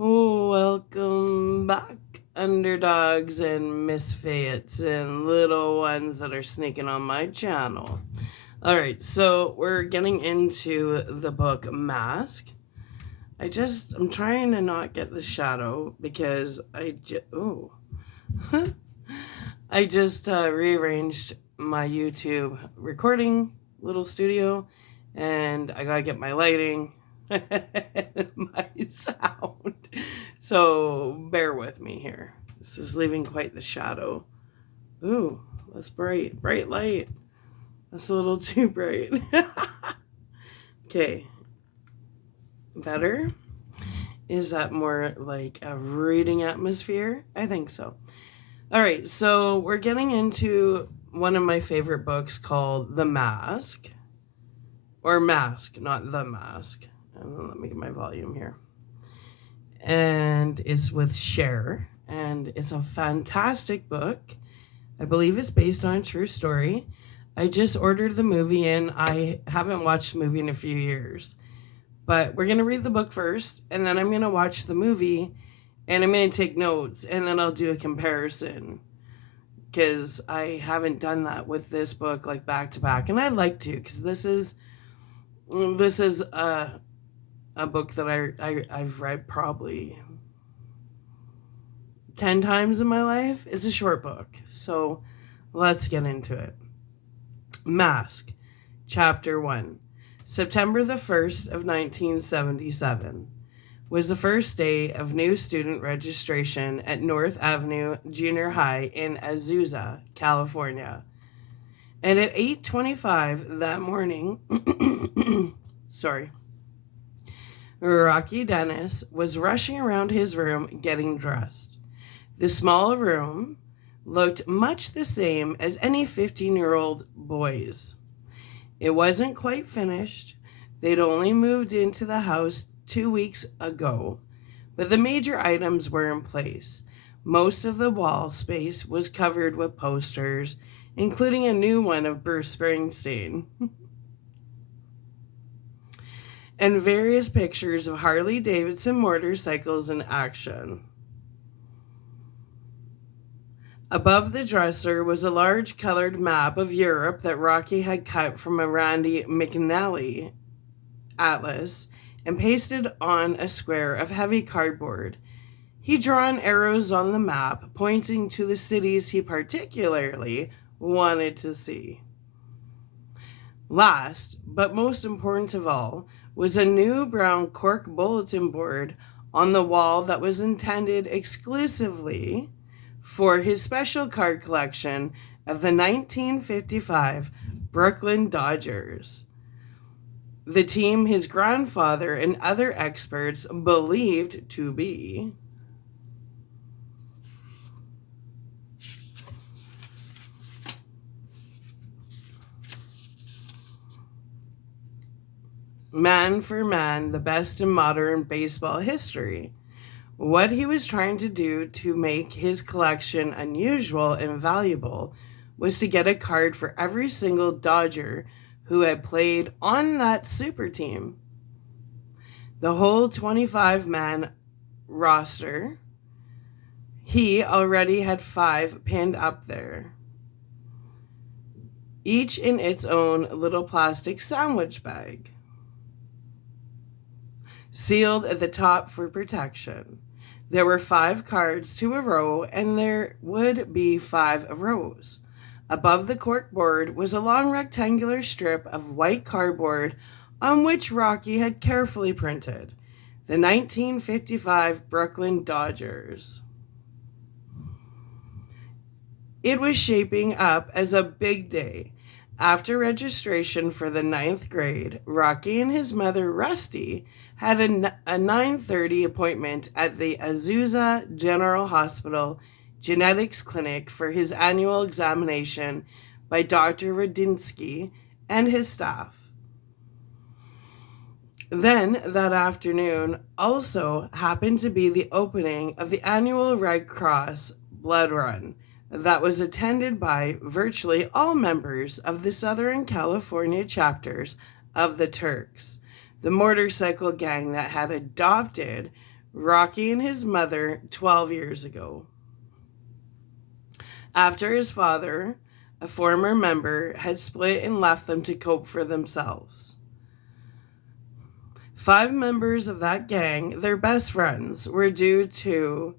Oh, welcome back, underdogs and misfits and little ones that are sneaking on my channel. All right, so we're getting into the book Mask. I'm trying to not get the shadow because I just rearranged my YouTube recording little studio, and I gotta get my lighting, my sound. So bear with me here. This is leaving quite the shadow. Ooh, that's bright light. That's a little too bright. Okay, better? Is that more like a reading atmosphere? I think so. All right, so we're getting into one of my favorite books called The Mask, or Mask, not The Mask. Let me get my volume here. And it's with Cher, and it's a fantastic book. I believe it's based on a true story. I just ordered the movie in. I haven't watched the movie in a few years. But we're going to read the book first, and then I'm going to watch the movie, and I'm going to take notes, and then I'll do a comparison. Because I haven't done that with this book like back to back, and I'd like to, because this is a book that I've read probably 10 times in my life. It's a short book, so let's get into it. Mask, Chapter 1. September the 1st of 1977 was the first day of new student registration at North Avenue Junior High in Azusa, California. And at 8:25 that morning, Rocky Dennis was rushing around his room getting dressed. The small room looked much the same as any 15-year-old boy's. It wasn't quite finished. They'd only moved into the house 2 weeks ago, but the major items were in place. Most of the wall space was covered with posters, including a new one of Bruce Springsteen, and various pictures of Harley-Davidson motorcycles in action. Above the dresser was a large colored map of Europe that Rocky had cut from a Randy McNally atlas and pasted on a square of heavy cardboard. He'd drawn arrows on the map pointing to the cities he particularly wanted to see. Last, but most important of all, was a new brown cork bulletin board on the wall that was intended exclusively for his special card collection of the 1955 Brooklyn Dodgers, the team his grandfather and other experts believed to be man for man the best in modern baseball history. What he was trying to do to make his collection unusual and valuable was to get a card for every single Dodger who had played on that super team. The whole 25-man roster, he already had 5 pinned up there, each in its own little plastic sandwich bag, sealed at the top for protection. There were 5 cards to a row, and there would be 5 rows. Above the corkboard was a long rectangular strip of white cardboard on which Rocky had carefully printed the 1955 Brooklyn Dodgers. It was shaping up as a big day. After registration for the 9th grade, Rocky and his mother, Rusty, had a 9:30 appointment at the Azusa General Hospital Genetics Clinic for his annual examination by Dr. Radinsky and his staff. Then, that afternoon, also happened to be the opening of the annual Red Cross blood run that was attended by virtually all members of the Southern California chapters of the Turks, the motorcycle gang that had adopted Rocky and his mother 12 years ago. After his father, a former member, had split and left them to cope for themselves. 5 members of that gang, their best friends, were due to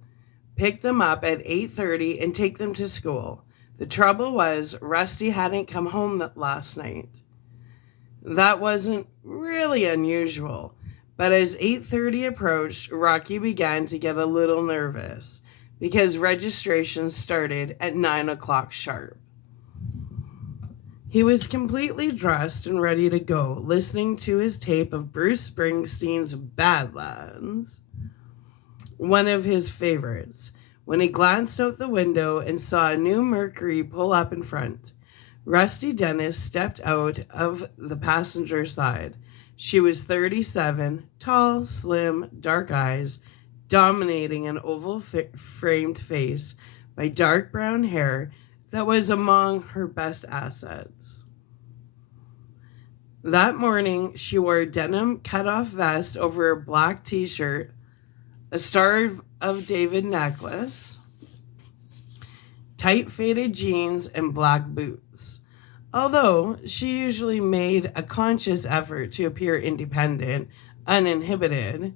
pick them up at 8:30 and take them to school. The trouble was, Rusty hadn't come home that last night. That wasn't really unusual, but as 8:30 approached, Rocky began to get a little nervous because registration started at 9 o'clock sharp. He was completely dressed and ready to go, listening to his tape of Bruce Springsteen's Badlands, one of his favorites, when he glanced out the window and saw a new Mercury pull up in front. Rusty Dennis stepped out of the passenger side. She was 37, tall, slim, dark eyes, dominating an oval-framed face by dark brown hair that was among her best assets. That morning, she wore a denim cut-off vest over a black t-shirt, a Star of David necklace, tight faded jeans, and black boots. Although she usually made a conscious effort to appear independent, uninhibited,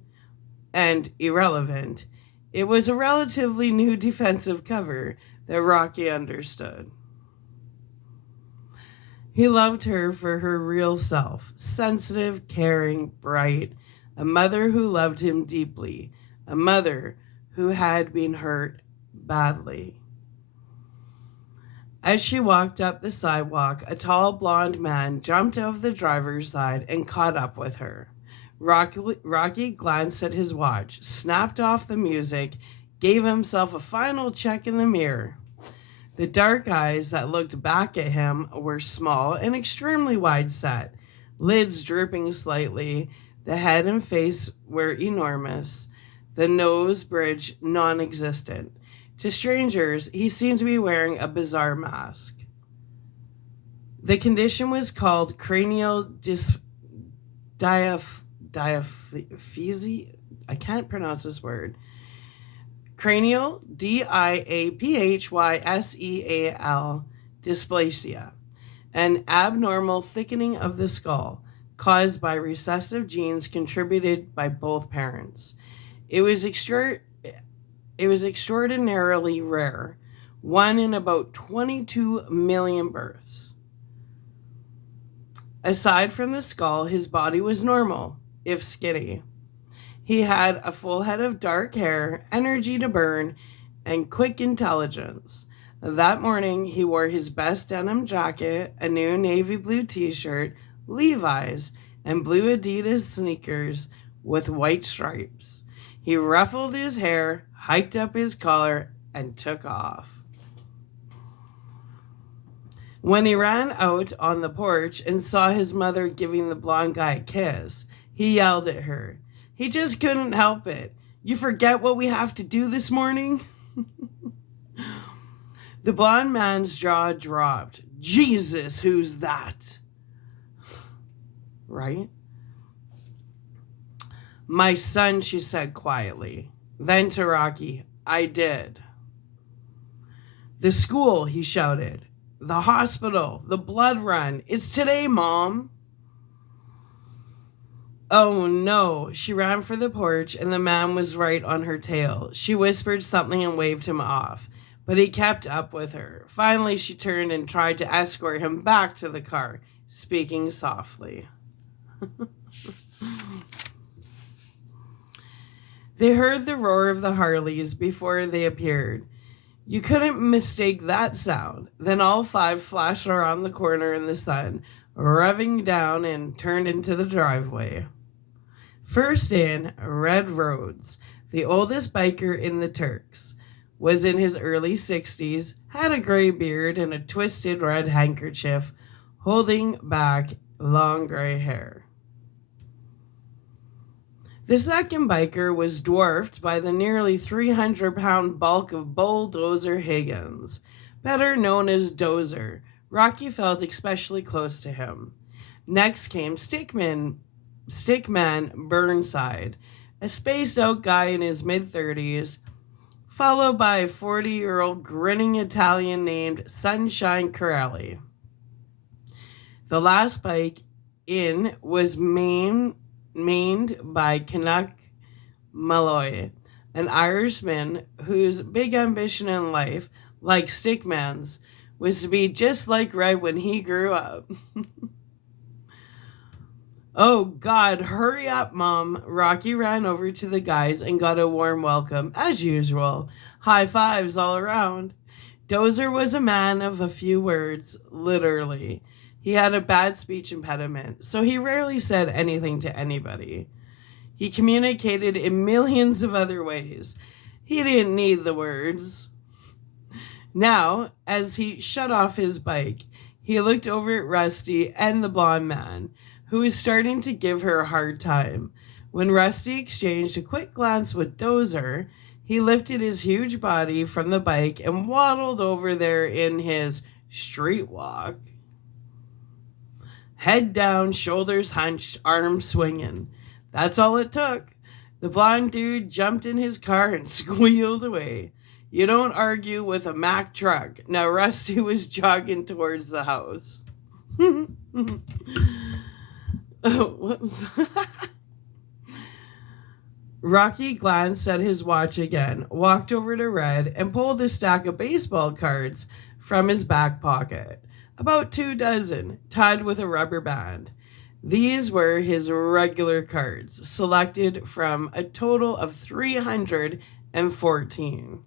and irrelevant, it was a relatively new defensive cover that Rocky understood. He loved her for her real self, sensitive, caring, bright, a mother who loved him deeply, a mother who had been hurt badly. As she walked up the sidewalk, a tall blonde man jumped out of the driver's side and caught up with her. Rocky glanced at his watch, snapped off the music, gave himself a final check in the mirror. The dark eyes that looked back at him were small and extremely wide set, lids drooping slightly, the head and face were enormous, the nose bridge non-existent. To strangers, he seemed to be wearing a bizarre mask. The condition was called cranial diaphysia. I can't pronounce this word. Cranial, diaphyseal dysplasia, an abnormal thickening of the skull caused by recessive genes contributed by both parents. It was extraordinarily rare, one in about 22 million births. Aside from the skull, his body was normal, if skinny. He had a full head of dark hair, energy to burn, and quick intelligence. That morning, he wore his best denim jacket, a new navy blue t-shirt, Levi's, and blue Adidas sneakers with white stripes. He ruffled his hair, hiked up his collar, and took off. When he ran out on the porch and saw his mother giving the blonde guy a kiss, he yelled at her. He just couldn't help it. You forget what we have to do this morning? The blonde man's jaw dropped. Jesus, who's that? Right? My son, she said quietly. Then to Rocky, I did. The school, he shouted. The hospital, the blood run. It's today, Mom. Oh no, she ran for the porch and the man was right on her tail. She whispered something and waved him off, but he kept up with her. Finally, she turned and tried to escort him back to the car, speaking softly. They heard the roar of the Harleys before they appeared. You couldn't mistake that sound. Then all 5 flashed around the corner in the sun, revving down and turned into the driveway. First in, Red Rhodes, the oldest biker in the Turks, was in his early 60s, had a gray beard and a twisted red handkerchief holding back long gray hair. The second biker was dwarfed by the nearly 300-pound bulk of Bulldozer Higgins, better known as Dozer. Rocky felt especially close to him. Next came Stickman Burnside, a spaced out guy in his mid 30s, followed by a 40-year-old grinning Italian named Sunshine Corelli. The last bike in was mained by Canuck Malloy, an Irishman whose big ambition in life, like Stickman's, was to be just like Red when he grew up. Oh, God, hurry up, Mom. Rocky ran over to the guys and got a warm welcome, as usual. High fives all around. Dozer was a man of a few words, literally. He had a bad speech impediment, so he rarely said anything to anybody. He communicated in millions of other ways. He didn't need the words. Now, as he shut off his bike, he looked over at Rusty and the blonde man, who was starting to give her a hard time. When Rusty exchanged a quick glance with Dozer, he lifted his huge body from the bike and waddled over there in his street walk. Head down, shoulders hunched, arms swinging. That's all it took. The blonde dude jumped in his car and squealed away. You don't argue with a Mack truck. Now Rusty was jogging towards the house. Whoops. Rocky glanced at his watch again, walked over to Red, and pulled a stack of baseball cards from his back pocket. About 24, tied with a rubber band. These were his regular cards, selected from a total of 314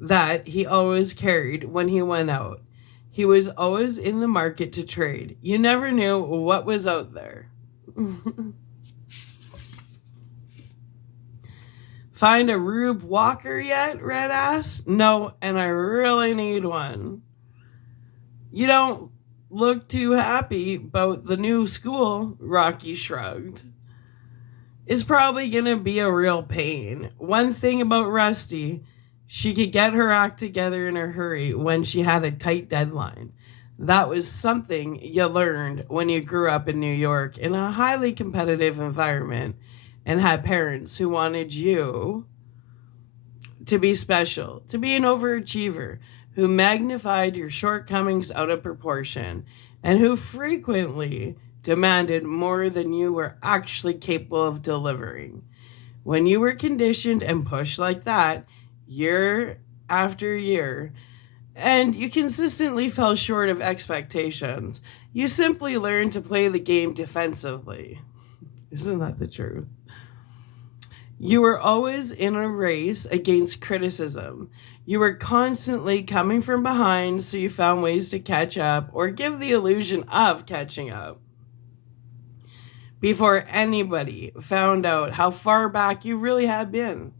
that he always carried when he went out. He was always in the market to trade. You never knew what was out there. Find a Rube Walker yet? Red asked. No, and I really need one. You don't look too happy about the new school, Rocky shrugged. It's probably going to be a real pain. One thing about Rusty, she could get her act together in a hurry when she had a tight deadline. That was something you learned when you grew up in New York in a highly competitive environment and had parents who wanted you to be special, to be an overachiever, who magnified your shortcomings out of proportion, and who frequently demanded more than you were actually capable of delivering. When you were conditioned and pushed like that, year after year, and you consistently fell short of expectations, you simply learned to play the game defensively. Isn't that the truth? You were always in a race against criticism. You were constantly coming from behind, so you found ways to catch up or give the illusion of catching up before anybody found out how far back you really had been.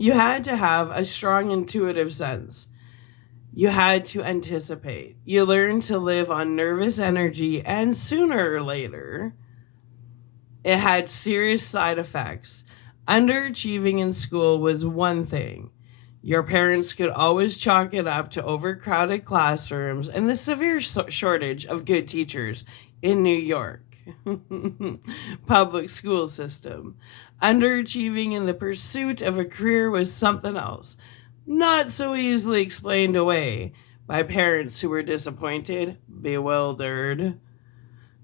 You had to have a strong intuitive sense. You had to anticipate. You learned to live on nervous energy, and sooner or later, it had serious side effects. Underachieving in school was one thing. Your parents could always chalk it up to overcrowded classrooms and the severe shortage of good teachers in New York public school system. Underachieving in the pursuit of a career was something else, not so easily explained away by parents who were disappointed, bewildered,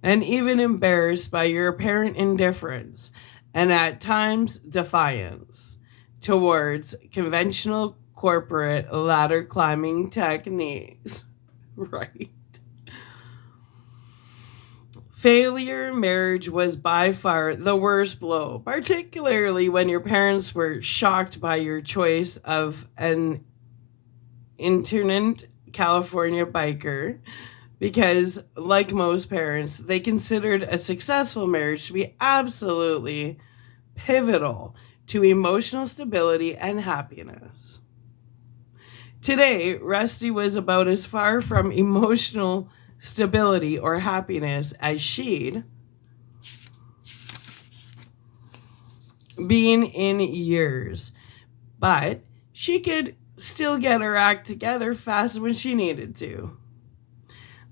and even embarrassed by your apparent indifference and at times defiance towards conventional corporate ladder climbing techniques. Right. Failure in marriage was by far the worst blow, particularly when your parents were shocked by your choice of an itinerant California biker, because, like most parents, they considered a successful marriage to be absolutely pivotal to emotional stability and happiness. Today, Rusty was about as far from emotional stability or happiness as she'd been in years, but she could still get her act together fast when she needed to.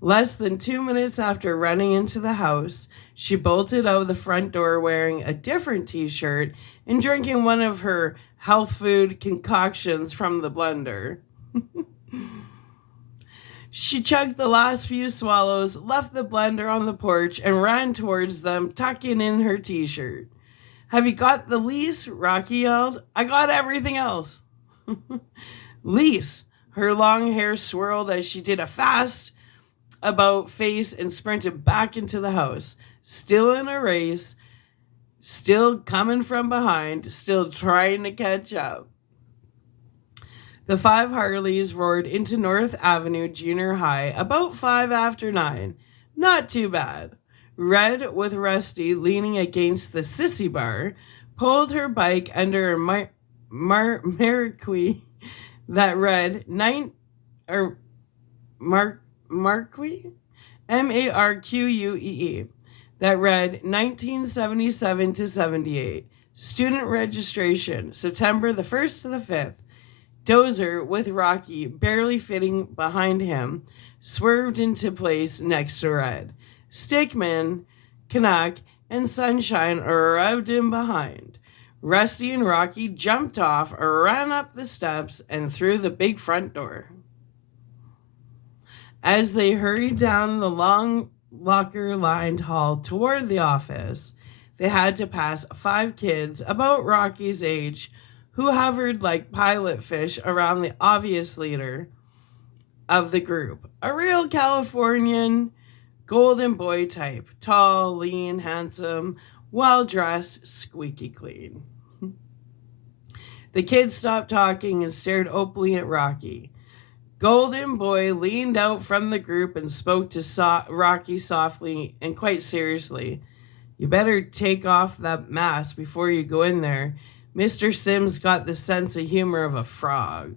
Less than 2 minutes after running into the house, she bolted out the front door wearing a different t shirt and drinking one of her health food concoctions from the blender. She chugged the last few swallows, left the blender on the porch, and ran towards them, tucking in her t shirt. Have you got the lease? Rocky yelled. I got everything else. Lease. Her long hair swirled as she did a fast about face and sprinted back into the house, still in a race, still coming from behind, still trying to catch up. The 5 Harleys roared into North Avenue Junior High about 5 after 9. Not too bad. Red, with Rusty leaning against the sissy bar, pulled her bike under a marquee that read Marquee? Marquee, that read 1977 to 78. Student registration, September the 1st to the 5th. Dozer, with Rocky barely fitting behind him, swerved into place next to Red. Stickman, Canuck, and Sunshine arrived in behind. Rusty and Rocky jumped off, ran up the steps, and through the big front door. As they hurried down the long locker-lined hall toward the office, they had to pass 5 kids about Rocky's age who hovered like pilot fish around the obvious leader of the group, a real Californian golden boy type, tall, lean, handsome, well-dressed, squeaky clean. The kids stopped talking and stared openly at Rocky. Golden Boy leaned out from the group and spoke to Rocky softly and quite seriously. You better take off that mask before you go in there. Mr. Sims got the sense of humor of a frog.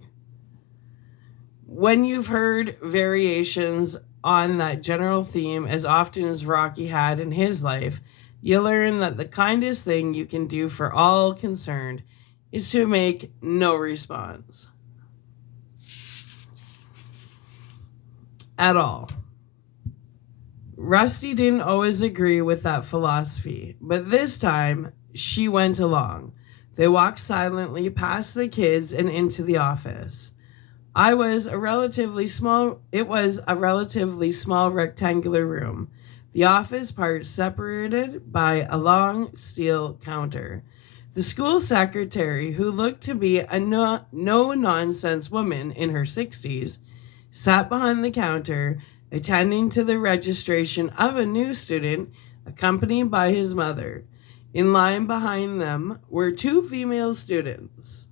When you've heard variations on that general theme as often as Rocky had in his life, you learn that the kindest thing you can do for all concerned is to make no response. At all. Rusty didn't always agree with that philosophy, but this time she went along. They walked silently past the kids and into the office. It was a relatively small rectangular room, the office part separated by a long steel counter. The school secretary, who looked to be a no-nonsense woman in her 60s, sat behind the counter, attending to the registration of a new student accompanied by his mother. In line behind them were 2 female students,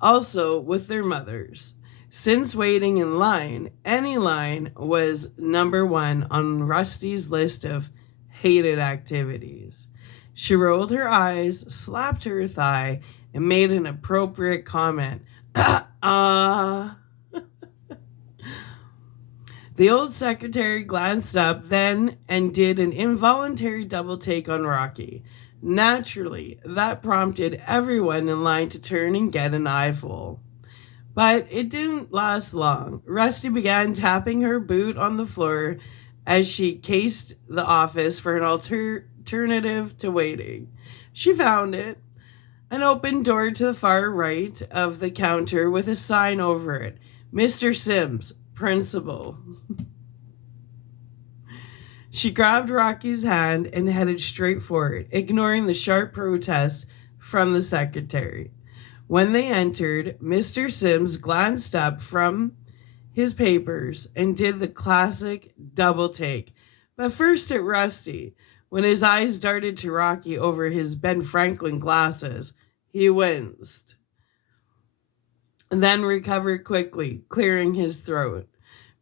also with their mothers. Since waiting in line, any line was number 1 on Rusty's list of hated activities. She rolled her eyes, slapped her thigh, and made an appropriate comment. The old secretary glanced up then and did an involuntary double take on Rocky. Naturally, that prompted everyone in line to turn and get an eyeful. But it didn't last long. Rusty began tapping her boot on the floor as she cased the office for an alternative to waiting. She found it. An open door to the far right of the counter with a sign over it. Mr. Sims, Principal. She grabbed Rocky's hand and headed straight for it, ignoring the sharp protest from the secretary. When they entered, Mr. Sims glanced up from his papers and did the classic double take, but first at Rusty. When his eyes darted to Rocky over his Ben Franklin glasses, he winced, and then recovered quickly, clearing his throat.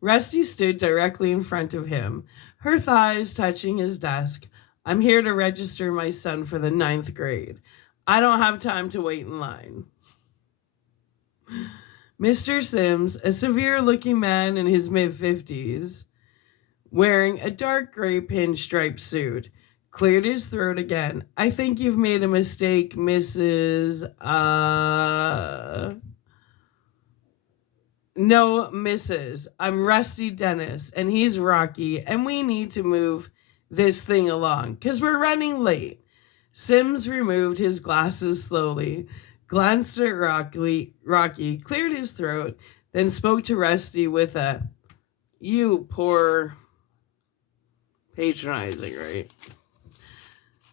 Rusty stood directly in front of him, her thighs touching his desk. I'm here to register my son for the 9th grade. I don't have time to wait in line. Mr. Sims, a severe-looking man in his mid-50s, wearing a dark gray pinstripe suit, cleared his throat again. I think you've made a mistake, Mrs. No, Mrs. I'm Rusty Dennis, and he's Rocky, and we need to move this thing along, 'cause we're running late. Sims removed his glasses slowly, glanced at Rocky, cleared his throat, then spoke to Rusty with a, "You poor," patronizing, right?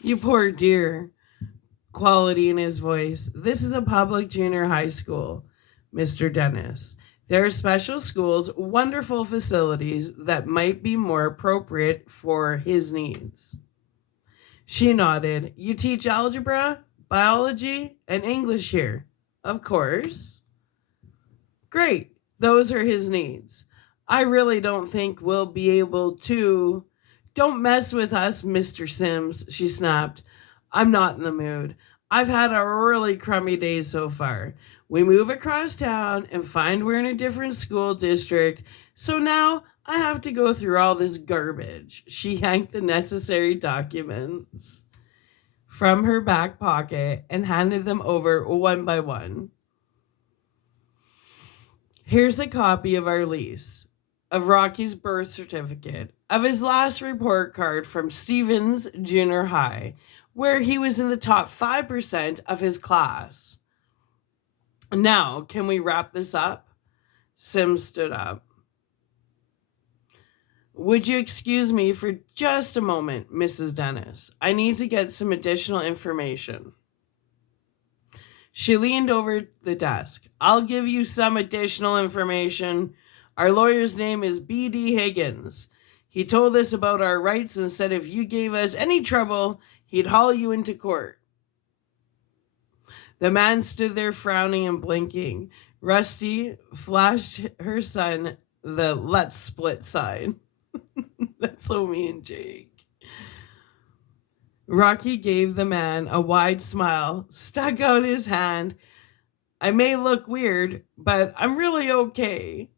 "You poor dear," quality in his voice. "This is a public junior high school, Mr. Dennis. There are special schools, wonderful facilities that might be more appropriate for his needs." She nodded. "You teach algebra, biology, and English here?" "Of course." "Great. Those are his needs. I really don't think we'll be able to." "Don't mess with us, Mr. Sims," she snapped. "I'm not in the mood. I've had a really crummy day so far. We move across town and find we're in a different school district, so now I have to go through all this garbage." She yanked the necessary documents from her back pocket and handed them over one by one. "Here's a copy of our lease, of Rocky's birth certificate, of his last report card from Stevens Junior High, where he was in the top 5% of his class. Now, can we wrap this up?" Sim stood up. "Would you excuse me for just a moment, Mrs. Dennis? I need to get some additional information." She leaned over the desk. "I'll give you some additional information. Our lawyer's name is B.D. Higgins. He told us about our rights and said if you gave us any trouble, he'd haul you into court." The man stood there frowning and blinking. Rusty flashed her son the "let's split" sign. That's so me and Jake. Rocky gave the man a wide smile, stuck out his hand. "I may look weird, but I'm really okay.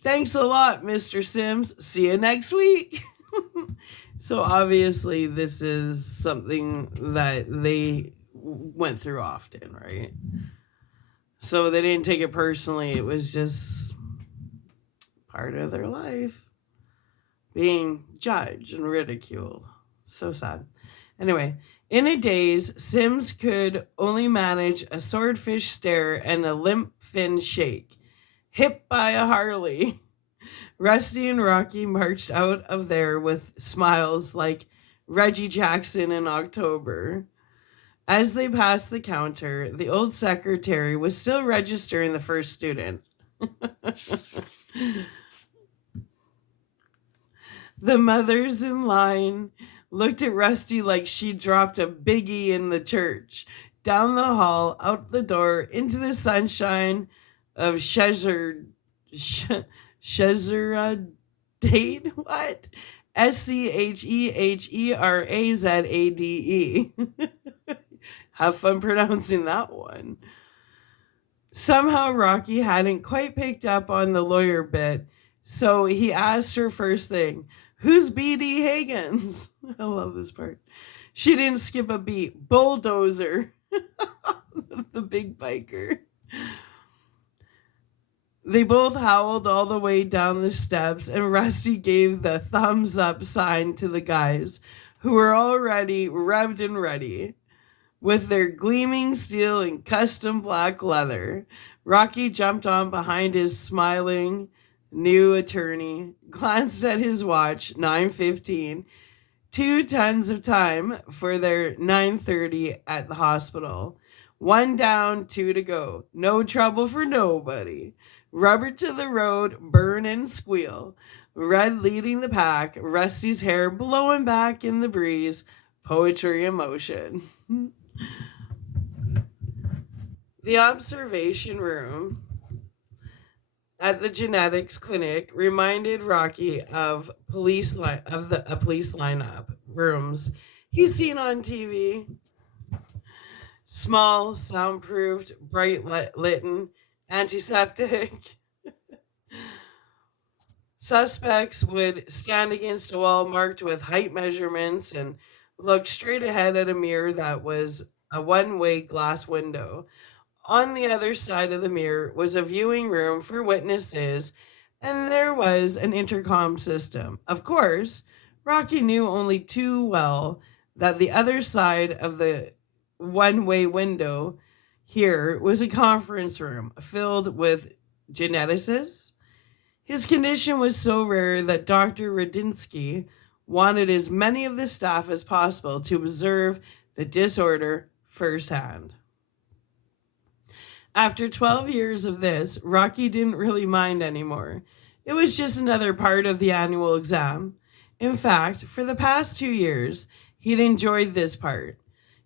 Thanks a lot, Mr. Sims. See you next week." So obviously, this is something that they went through often, right? So they didn't take it personally. It was just part of their life, being judged and ridiculed. So sad. Anyway, in a daze, Sims could only manage a swordfish stare and a limp fin shake. Hit by a Harley. Rusty and Rocky marched out of there with smiles like Reggie Jackson in October. As they passed the counter, the old secretary was still registering the first student. The mothers in line looked at Rusty like she dropped a biggie in the church. Down the hall, out the door, into the sunshine of Scheherazade? What? Scheherazade. Have fun pronouncing that one. Somehow Rocky hadn't quite picked up on the lawyer bit, so he asked her first thing, "Who's B.D. Higgins?" I love this part. She didn't skip a beat. "Bulldozer." The big biker. They both howled all the way down the steps, and Rusty gave the thumbs up sign to the guys, who were already revved and ready. With their gleaming steel and custom black leather, Rocky jumped on behind his smiling new attorney, glanced at his watch, 9:15, 2 tons of time for their 9:30 at the hospital. One down, two to go. No trouble for nobody. Rubber to the road, burn and squeal. Red leading the pack, Rusty's hair blowing back in the breeze. Poetry in motion. The observation room at the genetics clinic reminded Rocky of a police lineup rooms he'd seen on TV. Small, soundproofed, bright lit, antiseptic. Suspects would stand against a wall marked with height measurements and look straight ahead at a mirror that was a one-way glass window. On the other side of the mirror was a viewing room for witnesses, and there was an intercom system. Of course, Rocky knew only too well that the other side of the one way window here was a conference room filled with geneticists. His condition was so rare that Dr. Radinsky wanted as many of the staff as possible to observe the disorder firsthand. After 12 years of this, Rocky didn't really mind anymore. It was just another part of the annual exam. In fact, for the past 2 years, he'd enjoyed this part.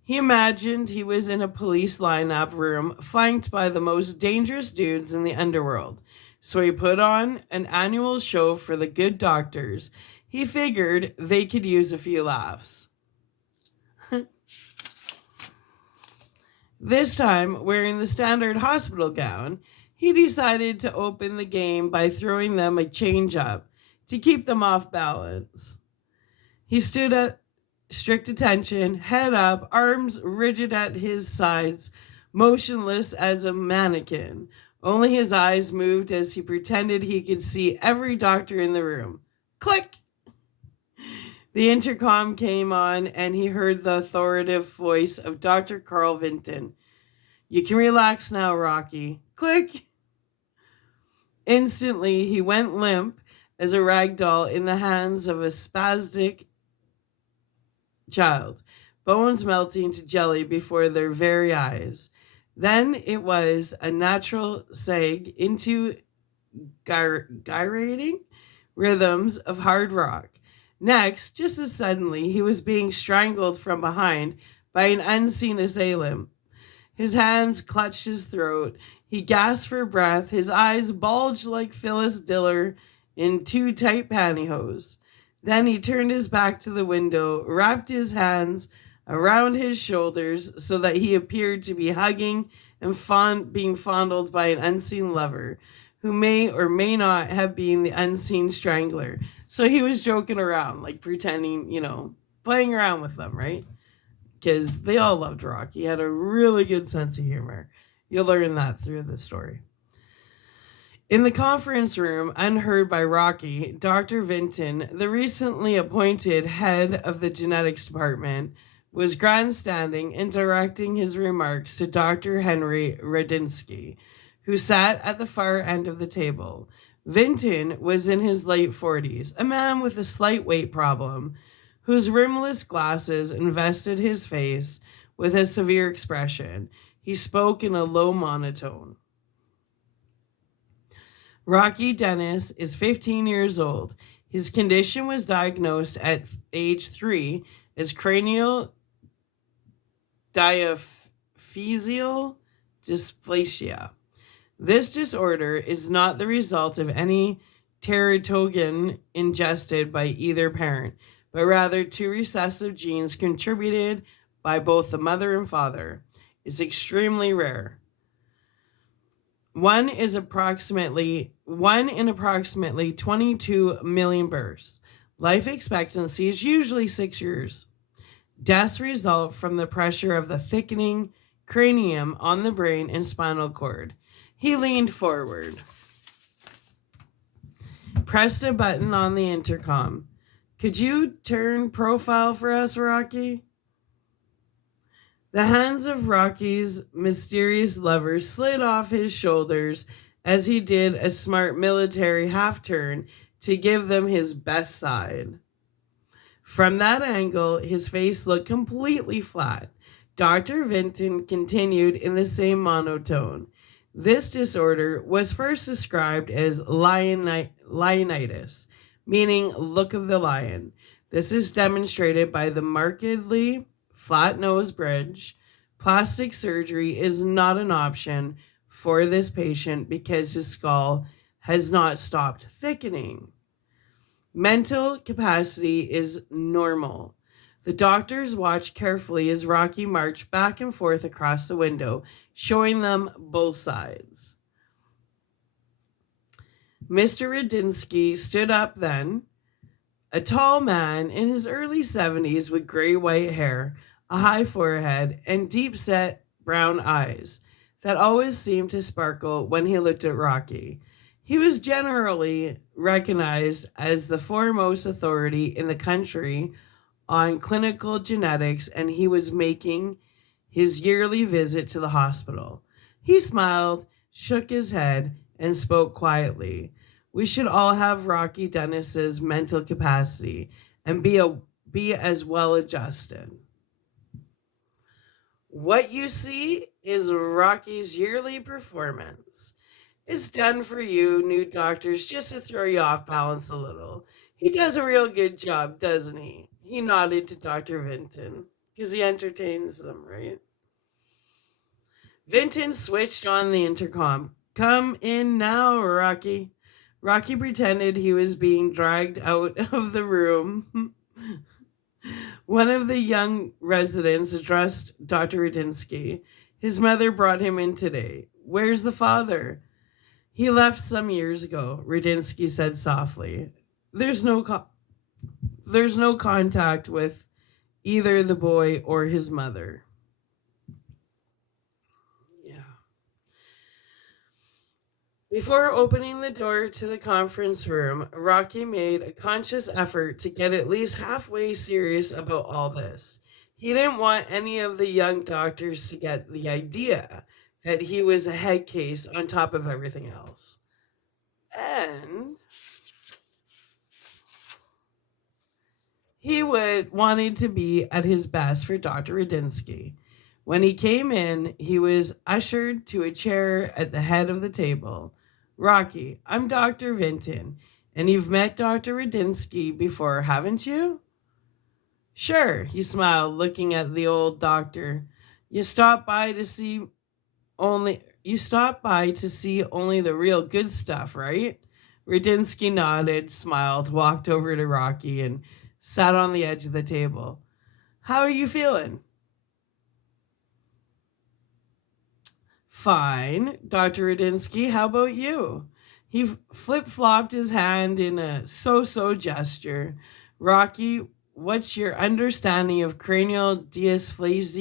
He imagined he was in a police lineup room flanked by the most dangerous dudes in the underworld. So he put on an annual show for the good doctors. He figured they could use a few laughs. This time, wearing the standard hospital gown, he decided to open the game by throwing them a change up to keep them off balance. He stood at strict attention, head up, arms rigid at his sides, motionless as a mannequin. Only his eyes moved as he pretended he could see every doctor in the room. Click! The intercom came on, and he heard the authoritative voice of Dr. Carl Vinton. You can relax now, Rocky. Click! Instantly, he went limp as a rag doll in the hands of a spastic child, bones melting to jelly before their very eyes. Then it was a natural sag into gyrating rhythms of hard rock. Next, just as suddenly, he was being strangled from behind by an unseen assailant. His hands clutched his throat. He gasped for breath. His eyes bulged like Phyllis Diller in too tight pantyhose. Then he turned his back to the window, wrapped his hands around his shoulders so that he appeared to be hugging and being fondled by an unseen lover who may or may not have been the unseen strangler. So he was joking around, like pretending, playing around with them, right? Because they all loved Rocky. He had a really good sense of humor. You'll learn that through the story. In the conference room, unheard by Rocky, Dr. Vinton, the recently appointed head of the genetics department, was grandstanding and directing his remarks to Dr. Henry Radinsky, who sat at the far end of the table. Vinton was in his late 40s, a man with a slight weight problem, whose rimless glasses invested his face with a severe expression. He spoke in a low monotone. Rocky Dennis is 15 years old. His condition was diagnosed at age 3 as cranial diaphyseal dysplasia. This disorder is not the result of any teratogen ingested by either parent, but rather two recessive genes contributed by both the mother and father. It's extremely rare. One in approximately 22 million births. Life expectancy is usually 6 years. Deaths result from the pressure of the thickening cranium on the brain and spinal cord. He leaned forward, pressed a button on the intercom. Could you turn profile for us, Rocky? The hands of Rocky's mysterious lover slid off his shoulders as he did a smart military half-turn to give them his best side. From that angle, his face looked completely flat. Dr. Vinton continued in the same monotone. This disorder was first described as lionitis, meaning look of the lion. This is demonstrated by the markedly flat nose bridge. Plastic surgery is not an option for this patient because his skull has not stopped thickening. Mental capacity is normal. The doctors watched carefully as Rocky marched back and forth across the window, showing them both sides. Mr. Radinsky stood up then, a tall man in his early 70s with gray-white hair, a high forehead, and deep-set brown eyes. that always seemed to sparkle when he looked at Rocky. He was generally recognized as the foremost authority in the country on clinical genetics, and he was making his yearly visit to the hospital. He smiled, shook his head, and spoke quietly. We should all have Rocky Dennis's mental capacity and be as well adjusted. What you see is Rocky's yearly performance. It's done for you, new doctors, just to throw you off balance a little. He does a real good job, doesn't he? He nodded to Dr. Vinton, because he entertains them, right? Vinton switched on the intercom. Come in now, Rocky. Rocky pretended he was being dragged out of the room. One of the young residents addressed Dr. Radinsky. His mother brought him in today. Where's the father? He left some years ago, Radinsky said softly. There's no contact with either the boy or his mother. Yeah. Before opening the door to the conference room, Rocky made a conscious effort to get at least halfway serious about all this. He didn't want any of the young doctors to get the idea that he was a head case on top of everything else. And he wanted to be at his best for Dr. Radinsky. When he came in, he was ushered to a chair at the head of the table. Rocky, I'm Dr. Vinton, and you've met Dr. Radinsky before, haven't you? Sure, he smiled, looking at the old doctor. You stopped by to see only the real good stuff, right? Radinsky nodded, smiled, walked over to Rocky, and sat on the edge of the table. How are you feeling? Fine, Dr. Radinsky. How about you? He flip-flopped his hand in a so-so gesture. Rocky, what's your understanding of cranial dysplasia?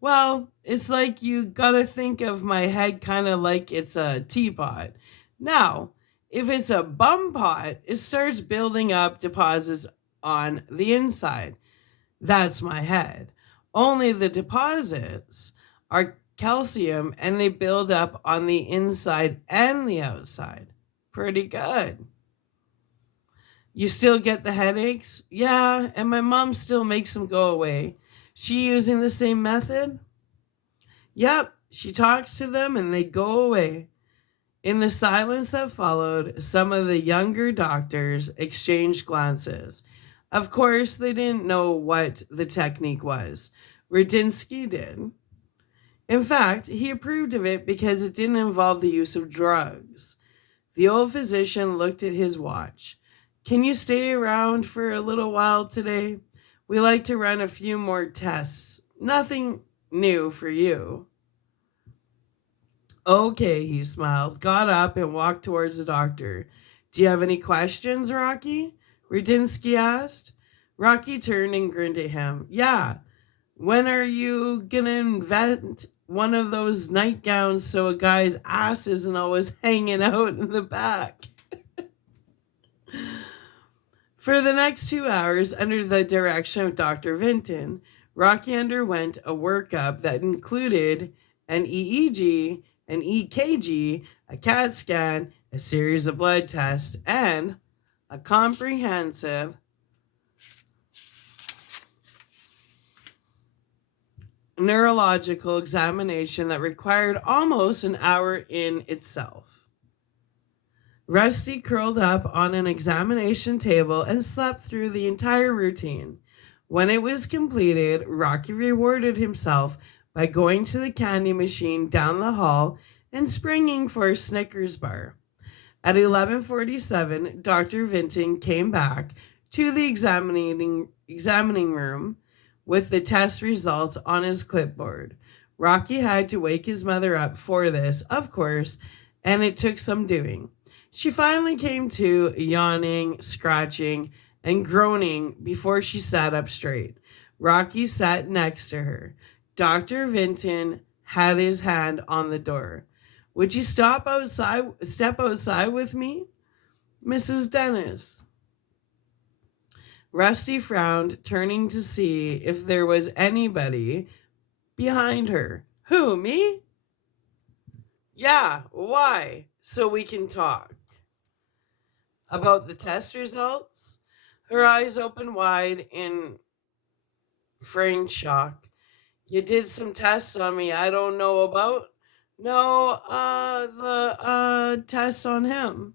Well, it's like you gotta think of my head kind of like it's a teapot. Now, if it's a bum pot, it starts building up deposits on the inside. That's my head. Only the deposits are calcium and they build up on the inside and the outside. Pretty good. You still get the headaches? Yeah, and my mom still makes them go away. She using the same method? Yep, she talks to them and they go away. In the silence that followed, some of the younger doctors exchanged glances. Of course, they didn't know what the technique was. Radinsky did. In fact, he approved of it because it didn't involve the use of drugs. The old physician looked at his watch. Can you stay around for a little while today? We like to run a few more tests. Nothing new for you. Okay, he smiled, got up, and walked towards the doctor. Do you have any questions, Rocky? Radinsky asked. Rocky turned and grinned at him. Yeah. When are you gonna invent one of those nightgowns so a guy's ass isn't always hanging out in the back? For the next 2 hours, under the direction of Dr. Vinton, Rocky underwent a workup that included an EEG, an EKG, a CAT scan, a series of blood tests, and a comprehensive neurological examination that required almost an hour in itself. Rusty curled up on an examination table and slept through the entire routine. When it was completed, Rocky rewarded himself by going to the candy machine down the hall and springing for a Snickers bar. At 11:47, Dr. Vinton came back to the examining room with the test results on his clipboard. Rocky had to wake his mother up for this, of course, and it took some doing. She finally came to, yawning, scratching, and groaning before she sat up straight. Rocky sat next to her. Dr. Vinton had his hand on the door. Would you step outside with me, Mrs. Dennis? Rusty frowned, turning to see if there was anybody behind her. Who, me? Yeah, why? So we can talk. About the test results? Her eyes opened wide in frank shock. You did some tests on me I don't know about? No, the tests on him.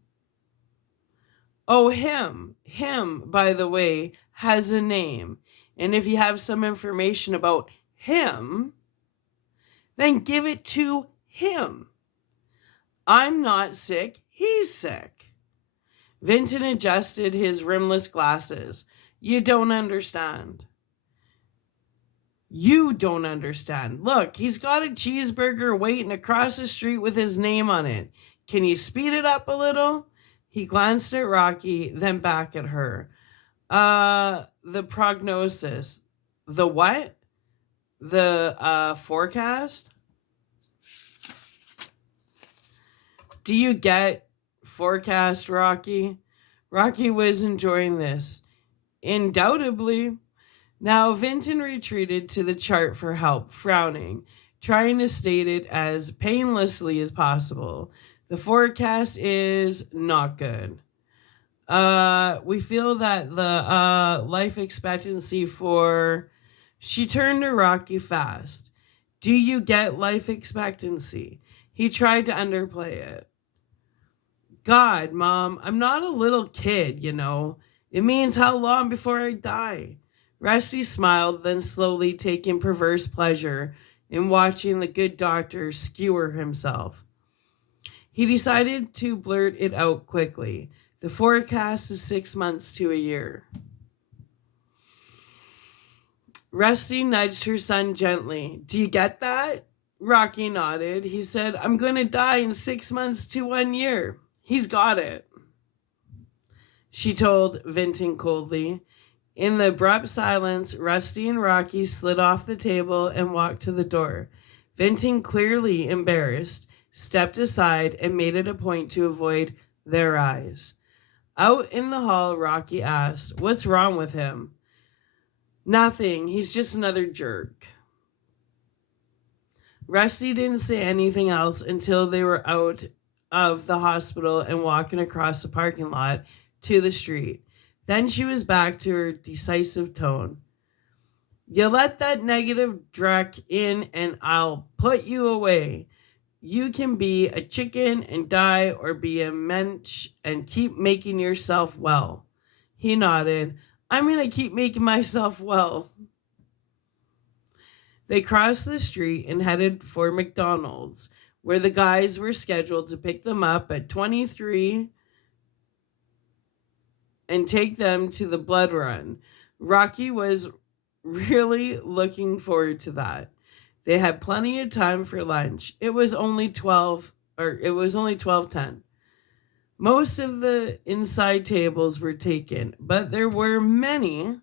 Oh, him. Him, by the way, has a name. And if you have some information about him, then give it to him. I'm not sick, he's sick. Vinton adjusted his rimless glasses. You don't understand. You don't understand. Look, he's got a cheeseburger waiting across the street with his name on it. Can you speed it up a little? He glanced at Rocky, then back at her. The prognosis. The what? The forecast? Do you get forecast, Rocky? Rocky was enjoying this. Undoubtedly. Now Vinton retreated to the chart for help, frowning, trying to state it as painlessly as possible. The forecast is not good. We feel that the life expectancy for... She turned to Rocky fast. Do you get life expectancy? He tried to underplay it. God, Mom, I'm not a little kid, you know. It means how long before I die? Rusty smiled, then slowly taking perverse pleasure in watching the good doctor skewer himself. He decided to blurt it out quickly. The forecast is 6 months to a year. Rusty nudged her son gently. Do you get that? Rocky nodded. He said, I'm going to die in 6 months to 1 year. He's got it. She told Vinton coldly. In the abrupt silence, Rusty and Rocky slid off the table and walked to the door. Vinton, clearly embarrassed, stepped aside and made it a point to avoid their eyes. Out in the hall, Rocky asked, What's wrong with him? Nothing. He's just another jerk. Rusty didn't say anything else until they were out of the hospital and walking across the parking lot to the street. Then she was back to her decisive tone. You let that negative dreck in and I'll put you away. You can be a chicken and die or be a mensch and keep making yourself well. He nodded. I'm going to keep making myself well. They crossed the street and headed for McDonald's, where the guys were scheduled to pick them up at 23 and take them to the blood run. Rocky was really looking forward to that. They had plenty of time for lunch. It was only 12:10. Most of the inside tables were taken, but there were many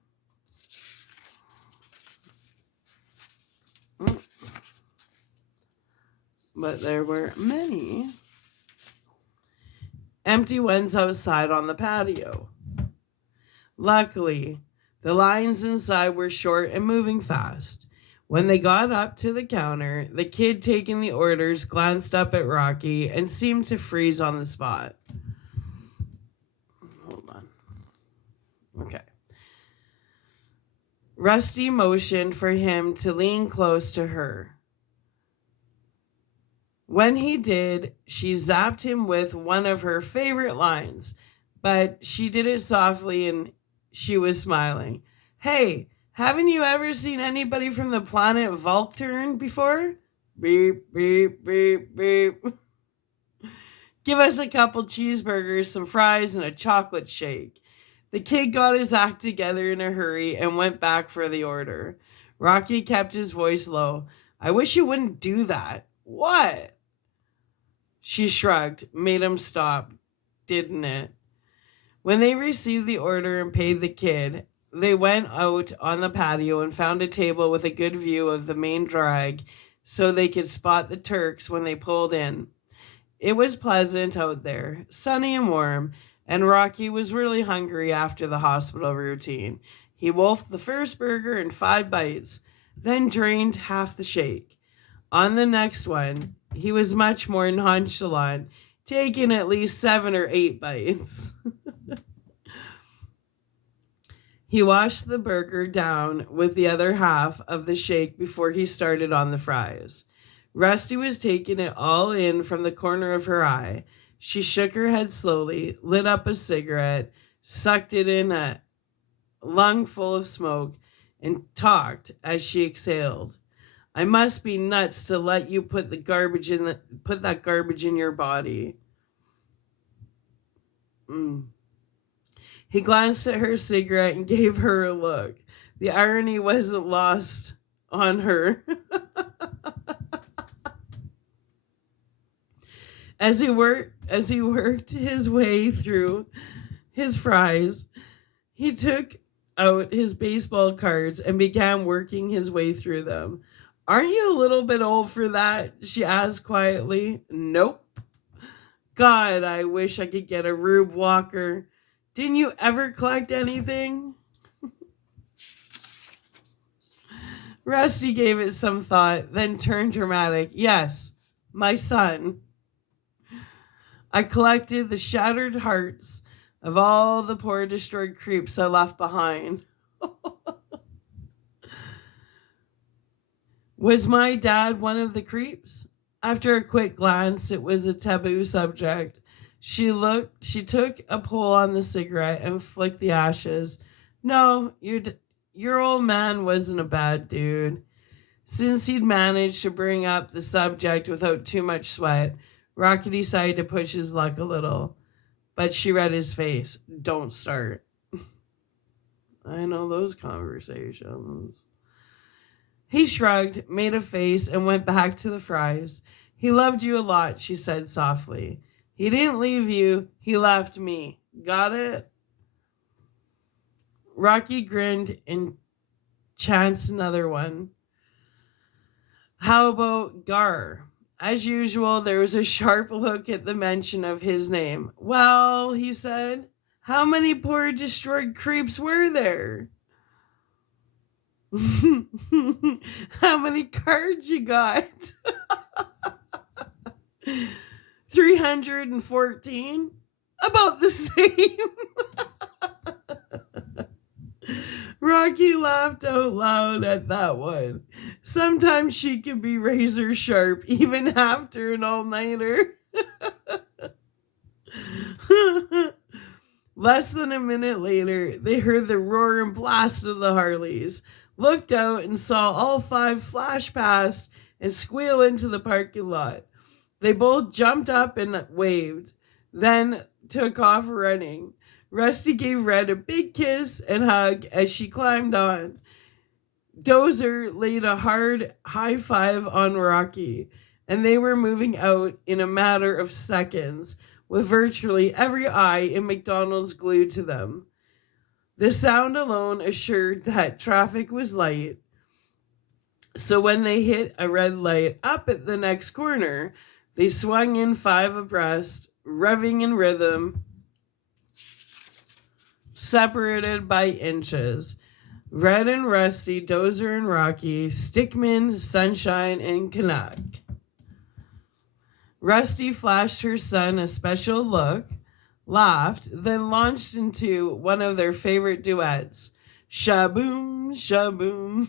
empty ones outside on the patio. Luckily, the lines inside were short and moving fast. When they got up to the counter, the kid taking the orders glanced up at Rocky and seemed to freeze on the spot. Hold on. Okay. Rusty motioned for him to lean close to her. When he did, she zapped him with one of her favorite lines, but she did it softly and she was smiling. Hey, haven't you ever seen anybody from the planet Vulturn before? Beep, beep, beep, beep. Give us a couple cheeseburgers, some fries, and a chocolate shake. The kid got his act together in a hurry and went back for the order. Rocky kept his voice low. I wish you wouldn't do that. What? She shrugged, made him stop, didn't it? When they received the order and paid the kid, they went out on the patio and found a table with a good view of the main drag so they could spot the Turks when they pulled in. It was pleasant out there, sunny and warm, and Rocky was really hungry after the hospital routine. He wolfed the first burger in 5 bites, then drained half the shake. On the next one, he was much more nonchalant, taking at least 7 or 8 bites. He washed the burger down with the other half of the shake before he started on the fries. Rusty was taking it all in from the corner of her eye. She shook her head slowly, lit up a cigarette, sucked it in a lungful of smoke, and talked as she exhaled. I must be nuts to let you put that garbage in your body. He glanced at her cigarette and gave her a look. The irony wasn't lost on her. As he worked his way through his fries, he took out his baseball cards and began working his way through them. Aren't you a little bit old for that? She asked quietly. Nope. God, I wish I could get a Rube Walker. Didn't you ever collect anything? Rusty gave it some thought, then turned dramatic. Yes, my son. I collected the shattered hearts of all the poor destroyed creeps I left behind. Was my dad one of the creeps? After a quick glance, it was a taboo subject. She took a pull on the cigarette and flicked the ashes. No, your old man wasn't a bad dude. Since he'd managed to bring up the subject without too much sweat, Rocky decided to push his luck a little. But she read his face. Don't start. I know those conversations. He shrugged, made a face, and went back to the fries. He loved you a lot, she said softly. He didn't leave you, he left me. Got it? Rocky grinned and chanced another one. How about Gar? As usual, there was a sharp look at the mention of his name. Well, he said, how many poor destroyed creeps were there? How many cards you got? 314? About the same. Rocky laughed out loud at that one. Sometimes she can be razor sharp even after an all-nighter. Less than a minute later, they heard the roar and blast of the Harleys, looked out and saw all 5 flash past and squeal into the parking lot. They both jumped up and waved, then took off running. Rusty gave Red a big kiss and hug as she climbed on. Dozer laid a hard high five on Rocky, and they were moving out in a matter of seconds, with virtually every eye in McDonald's glued to them. The sound alone assured that traffic was light, so when they hit a red light up at the next corner, they swung in 5 abreast, revving in rhythm, separated by inches. Red and Rusty, Dozer and Rocky, Stickman, Sunshine, and Canuck. Rusty flashed her son a special look, laughed, then launched into one of their favorite duets. Shaboom, shaboom.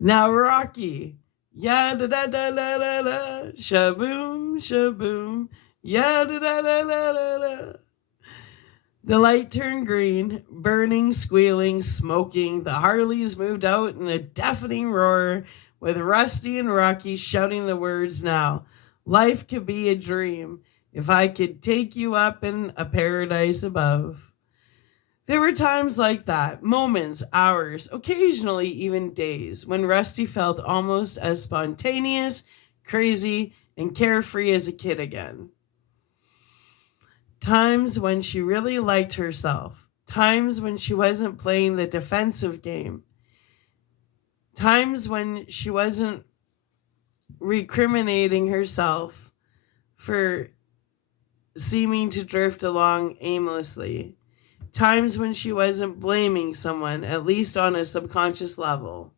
Now Rocky. Ya da da da da da da. Shaboom, shaboom. Ya da da da da da da. The light turned green, burning, squealing, smoking. The Harleys moved out in a deafening roar, with Rusty and Rocky shouting the words now. Life could be a dream if I could take you up in a paradise above. There were times like that, moments, hours, occasionally even days, when Rusty felt almost as spontaneous, crazy, and carefree as a kid again. Times when she really liked herself. times when she wasn't playing the defensive game, times when she wasn't recriminating herself for seeming to drift along aimlessly, times when she wasn't blaming someone, at least on a subconscious level.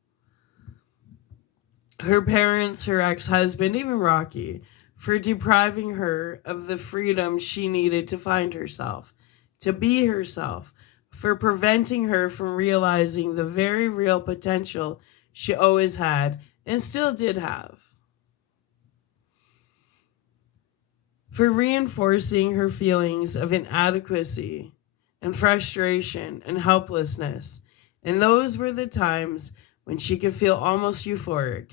Her parents, her ex-husband, even Rocky, for depriving her of the freedom she needed to find herself, to be herself, for preventing her from realizing the very real potential she always had and still did have, for reinforcing her feelings of inadequacy and frustration and helplessness. And those were the times when she could feel almost euphoric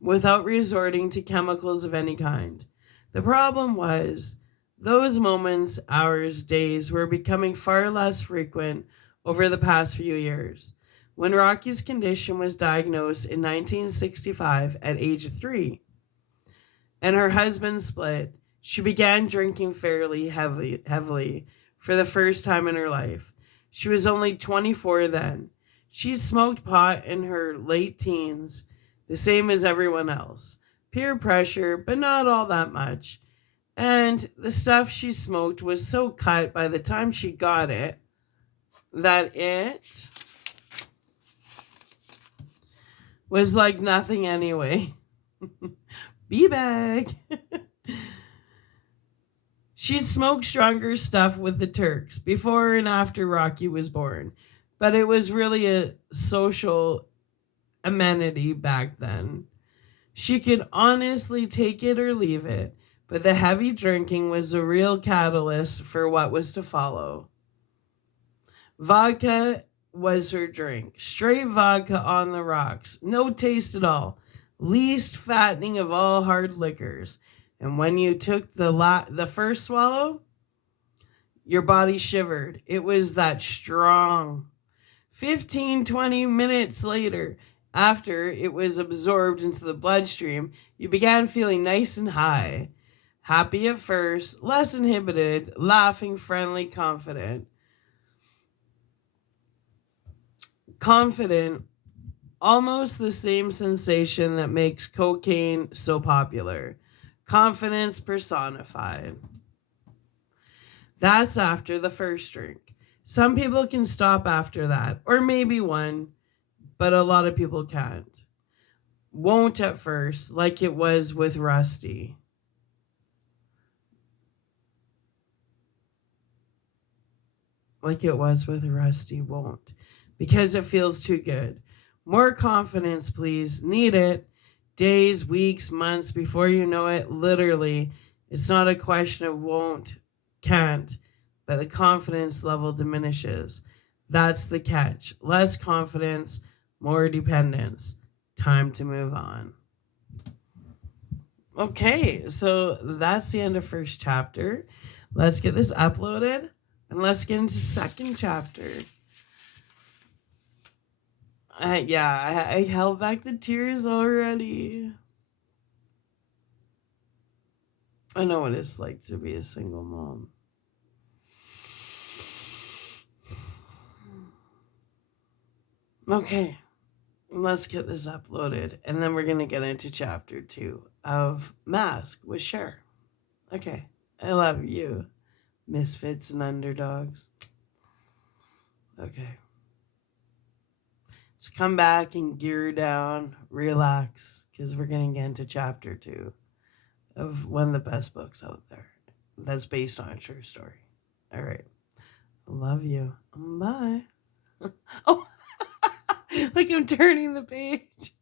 without resorting to chemicals of any kind. The problem was, those moments, hours, days were becoming far less frequent over the past few years. When Rocky's condition was diagnosed in 1965 at age 3, and her husband split, she began drinking fairly heavily for the first time in her life. She was only 24 then. She smoked pot in her late teens, the same as everyone else. Peer pressure, but not all that much. And the stuff she smoked was so cut by the time she got it that it was like nothing anyway. B-bag. She'd smoked stronger stuff with the Turks before and after Rocky was born, but it was really a social amenity back then. She could honestly take it or leave it, but the heavy drinking was the real catalyst for what was to follow. Vodka was her drink. Straight vodka on the rocks. No taste at all. Least fattening of all hard liquors. And when you took the first swallow, your body shivered. It was that strong. 15-20 minutes later, after it was absorbed into the bloodstream, you began feeling nice and high. Happy at first, less inhibited, laughing, friendly, confident. Confident, almost the same sensation that makes cocaine so popular. Confidence personified. That's after the first drink. Some people can stop after that, or maybe one, but a lot of people can't. Won't at first, like it was with Rusty. Like it was with Rusty, won't. Because it feels too good. More confidence, please. Need it. Days, weeks, months before you know it, literally. It's not a question of won't, can't, but the confidence level diminishes. That's the catch. Less confidence, more dependence. Time to move on. Okay, so that's the end of first chapter. Let's get this uploaded and let's get into second chapter. I held back the tears already. I know what it's like to be a single mom. Okay, let's get this uploaded, and then we're going to get into chapter 2 of Mask with Cher. Okay, I love you, misfits and underdogs. Okay. So come back and gear down, relax, because we're going to get into chapter 2 of one of the best books out there that's based on a true story. All right. Love you. Bye. Oh, like I'm turning the page.